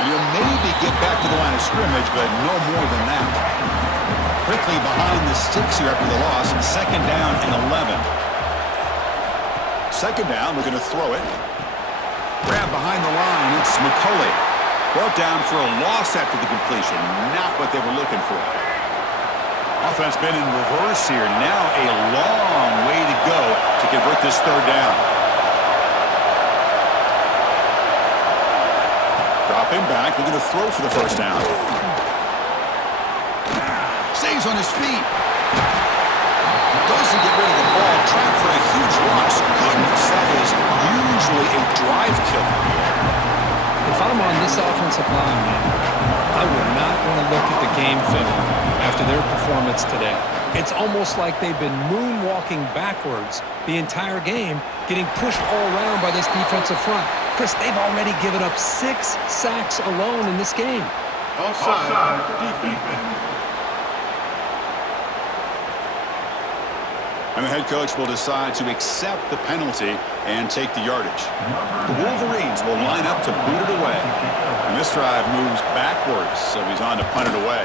And he'll maybe get back to the line of scrimmage, but no more than that. Quickly behind the sticks here after the loss, and second down and 11. Second down, looking to throw it. Grab behind the line, it's McCulley. Brought down for a loss after the completion. Not what they were looking for. Offense been in reverse here. Now a long way to go to convert this third down. Dropping back, looking to throw for the first down. Stays on his feet. Doesn't get rid of the ball. Trapped for a huge loss. Goodness, that is usually a drive killer. If I'm on this offensive line, I would not want to look at the game film after their performance today. It's almost like they've been moonwalking backwards the entire game, getting pushed all around by this defensive front. Chris, they've already given up 6 sacks alone in this game. Offside, defense. And the head coach will decide to accept the penalty and take the yardage. The Wolverines will line up to boot it away. And this drive moves backwards, so he's on to punt it away.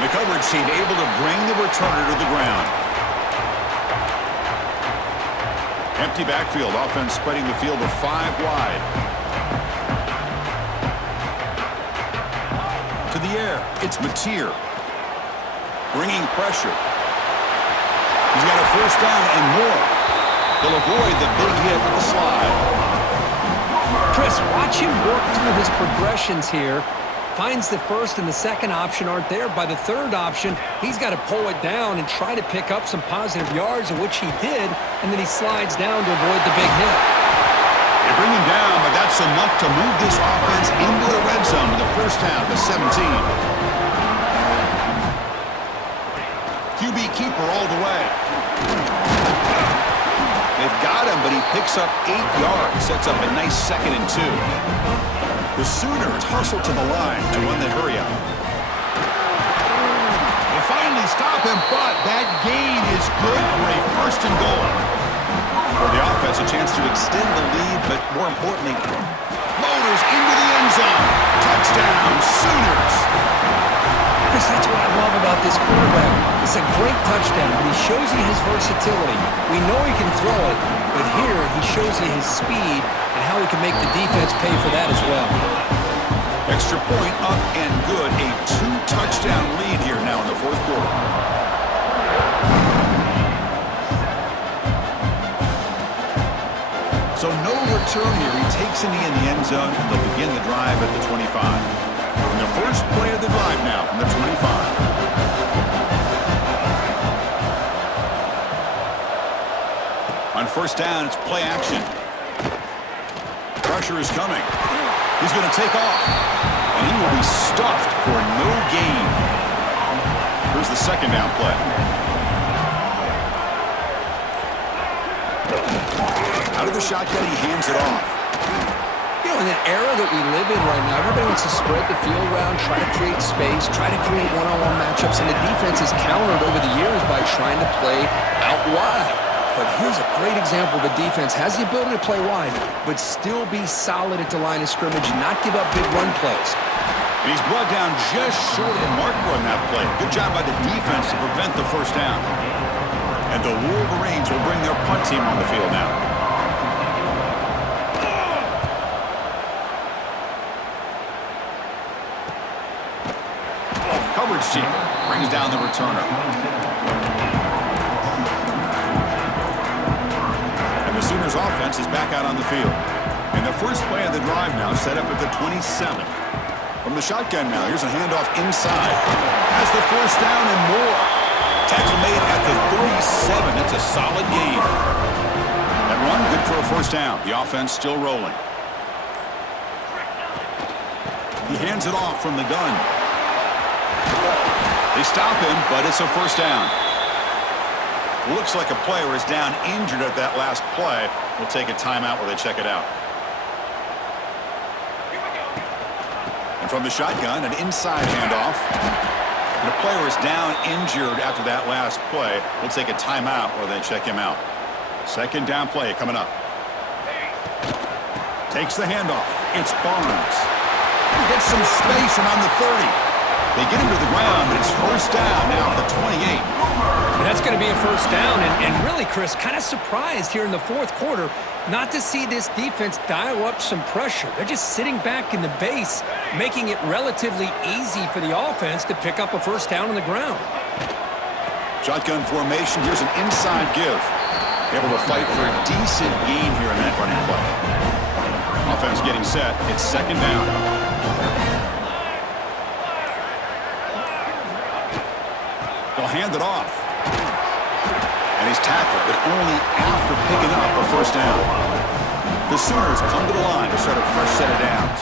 The coverage team able to bring the returner to the ground. Empty backfield, offense spreading the field with 5 wide. To the air, it's Mateer. Bringing pressure. He's got a first down and more. He'll avoid the big hit with the slide. Chris, watch him work through his progressions here. Finds the first and the second option aren't there. By the third option, he's got to pull it down and try to pick up some positive yards, of which he did, and then he slides down to avoid the big hit. They bring him down, but that's enough to move this offense into the red zone with the first down to 17. QB keeper all the way. They've got got him, but he picks up 8 yards, sets up a nice 2nd and 2. The Sooners hustle to the line to run the hurry up. They finally stop him, but that gain is good for a 1st and goal. For the offense, a chance to extend the lead, but more importantly, motors into the end zone. Touchdown, Sooners. Chris, that's what I love about this quarterback. It's a great touchdown, but he shows you his versatility. We know he can throw it, but here he shows you his speed and how he can make the defense pay for that as well. Extra point up and good. A 2-touchdown lead here now in the 4th quarter. So no return here. He takes it in the end zone, and they'll begin the drive at the 25. And the first play of the drive now from the 25. On 1st down, it's play action. Pressure is coming. He's going to take off, and he will be stuffed for no gain. Here's the 2nd down play. Out of the shotgun, he hands it off. You know, in the era that we live in right now, everybody wants to spread the field around, try to create space, try to create one-on-one matchups, and the defense has countered over the years by trying to play out wide. But here's a great example. The defense has the ability to play wide, but still be solid at the line of scrimmage and not give up big run plays. And he's brought down just short of the marker on that play. Good job by the defense to prevent the 1st down. And the Wolverines will bring their punt team on the field now. Coverage team brings down the returner. And the Sooners offense is back out on the field. And the first play of the drive now set up at the 27. From the shotgun now, here's a handoff inside. Has the 1st down and more. Tackle made at the 37. That's a solid gain. That run good for a 1st down. The offense still rolling. He hands it off from the gun. They stop him, but it's a 1st down. Looks like a player is down injured at that last play. We'll take a timeout while they check it out. And from the shotgun, an inside handoff. And a player is down injured after that last play. We'll take a timeout while they check him out. 2nd down play coming up. Takes the handoff. It's Barnes. He gets some space and on the 30. They get him to the ground, but it's 1st down now at the 28. And that's going to be a 1st down. And really, Chris, kind of surprised here in the 4th quarter not to see this defense dial up some pressure. They're just sitting back in the base, making it relatively easy for the offense to pick up a 1st down on the ground. Shotgun formation. Here's an inside give. Able to fight for a decent gain here in that running play. Offense getting set. It's 2nd down. They'll hand it off. And he's tackled, but only after picking up a 1st down. The Sooners come to the line to start a fresh set of downs.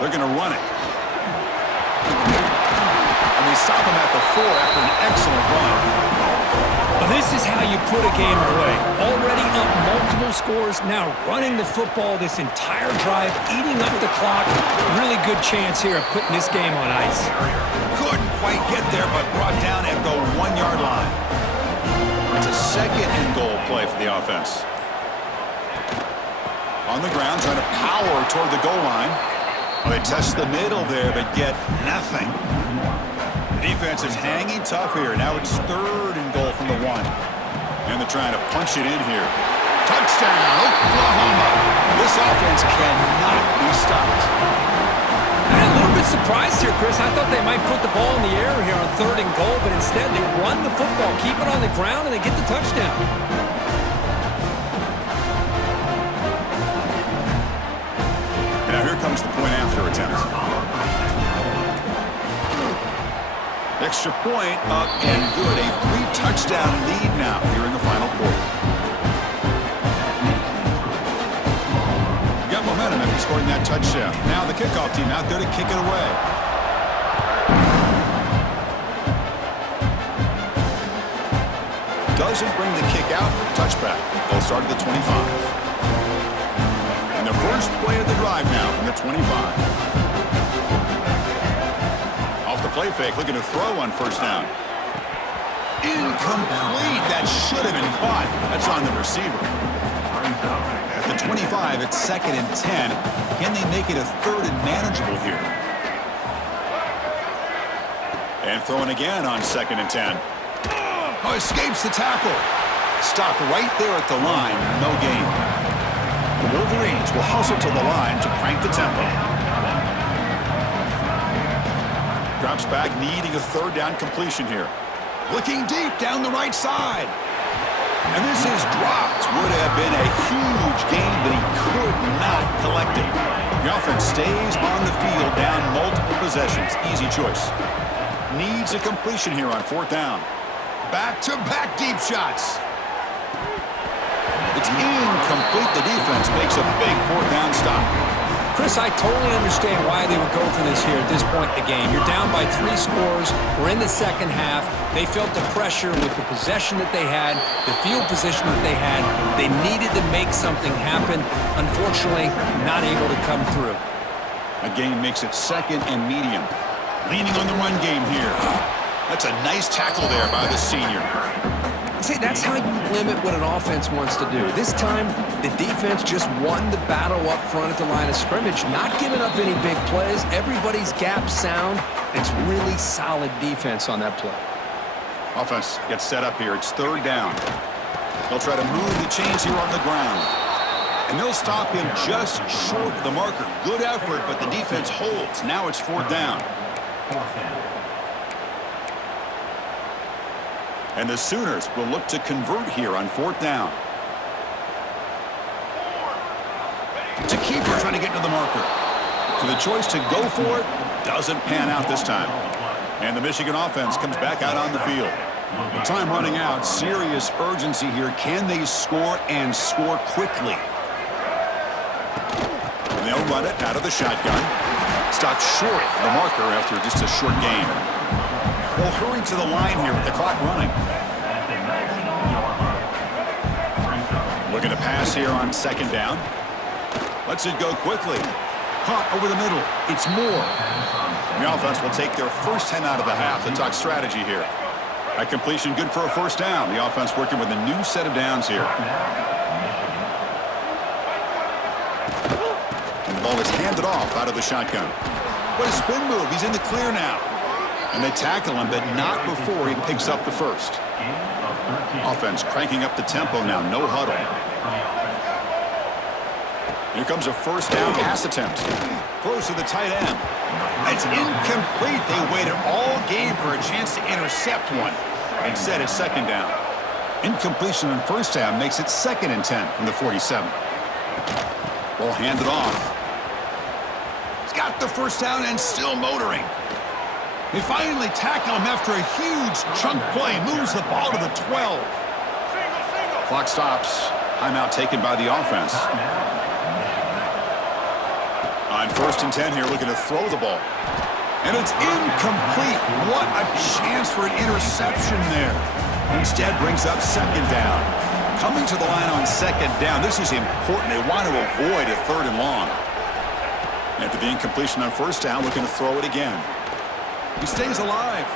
They're going to run it. And they stop him at the 4 after an excellent run. Well, this is how you put a game away. Already up multiple scores, now running the football this entire drive, eating up the clock. Really good chance here of putting this game on ice. Couldn't quite get there, but brought down at the 1-yard line. It's a 2nd and goal play for the offense. On the ground, trying to power toward the goal line. Well, they test the middle there, but get nothing. The defense is hanging tough here. Now it's 3rd and goal from the 1. And they're trying to punch it in here. Touchdown, Oklahoma. This offense cannot be stopped. I'm a little bit surprised here, Chris. I thought they might put the ball in the air here on 3rd and goal, but instead they run the football, keep it on the ground, and they get the touchdown. And now here comes the point after attempt. Extra point up and good. A 3-touchdown lead now here in the final quarter. Got momentum after scoring that touchdown. Now the kickoff team out there to kick it away. doesn't bring the kick out. Touchback. They'll start at the 25. And the first play of the drive now from the 25. Off the play fake, looking to throw on first down. Incomplete. That should have been caught. That's on the receiver. At the 25, it's 2nd and 10. Can they make it a 3rd and manageable here? And throwing again on 2nd and 10. Oh, escapes the tackle. Stopped right there at the line. No gain. The Wolverines will hustle to the line to crank the tempo. Drops back, needing a 3rd down completion here. Looking deep down the right side. And this is dropped. Would have been a huge gain, but he could not collect it. The offense stays on the field down multiple possessions. Easy choice. Needs a completion here on 4th down. Back-to-back deep shots. It's incomplete. The defense makes a big 4th down stop. Chris, I totally understand why they would go for this here at this point in the game. You're down by 3 scores. We're in the second half. They felt the pressure with the possession that they had, the field position that they had. They needed to make something happen. Unfortunately, not able to come through. Again, makes it 2nd and medium. Leaning on the run game here. That's a nice tackle there by the senior. See, that's how you limit what an offense wants to do. This time, the defense just won the battle up front at the line of scrimmage, not giving up any big plays. Everybody's gap sound. It's really solid defense on that play. Offense gets set up here. It's 3rd down. They'll try to move the chains here on the ground. And they'll stop him just short of the marker. Good effort, but the defense holds. Now it's 4th down. And the Sooners will look to convert here on 4th down. To keeper trying to get to the marker. So the choice to go for it doesn't pan out this time. And the Michigan offense comes back out on the field. The time running out. Serious urgency here. Can they score and score quickly? And they'll run it out of the shotgun. Stopped short of the marker after just a short gain. They'll hurry to the line here with the clock running. Looking to pass here on 2nd down. Lets it go quickly. Caught over the middle. It's Moore. The offense will take their first 10 out of the half to talk strategy here. That completion good for a 1st down. The offense working with a new set of downs here. And the ball is handed off out of the shotgun. What a spin move. He's in the clear now. And they tackle him, but not before he picks up the first. Offense cranking up the tempo now. No huddle. Here comes a 1st down pass attempt. Throws to the tight end. It's incomplete. They waited all game for a chance to intercept one. Instead, it's 2nd down. Incompletion on 1st down makes it 2nd and 10 from the 47. Ball handed off. He's got the 1st down and still motoring. They finally tackle him after a huge chunk play. Moves the ball to the 12. Clock stops. Timeout taken by the offense. On 1st and 10 here, looking to throw the ball. And it's incomplete. What a chance for an interception there. Instead brings up 2nd down. Coming to the line on 2nd down. This is important. They want to avoid a 3rd and long. After the incompletion on 1st down, looking to throw it again. He stays alive.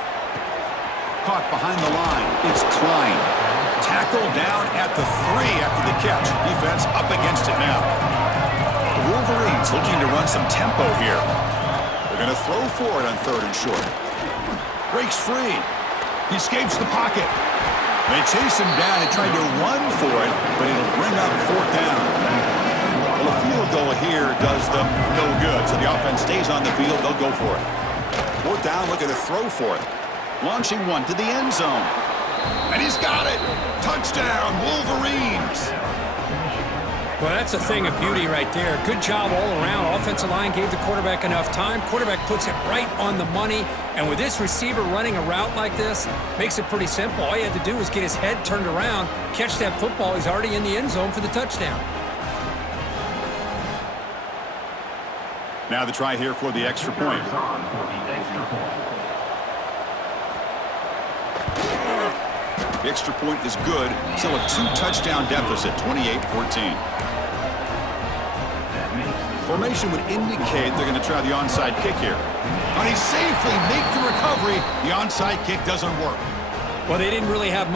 Caught behind the line. It's Klein. Tackled down at the 3 after the catch. Defense up against it now. The Wolverines looking to run some tempo here. They're going to throw for it on 3rd and short. Breaks free. He escapes the pocket. They chase him down and try to run for it, but it'll bring up 4th down. Well, a field goal here does them no good, so the offense stays on the field. They'll go for it. 4th down, looking to throw for it. Launching one to the end zone. And he's got it. Touchdown, Wolverines. Well, that's a thing of beauty right there. Good job all around. Offensive line gave the quarterback enough time. Quarterback puts it right on the money. And with this receiver running a route like this, makes it pretty simple. All you had to do was get his head turned around, catch that football. He's already in the end zone for the touchdown. Now the try here for the extra point. The extra point is good. Still a 2-touchdown deficit, 28-14. Formation would indicate they're going to try the onside kick here. But he safely makes the recovery. The onside kick doesn't work. Well, they didn't really have much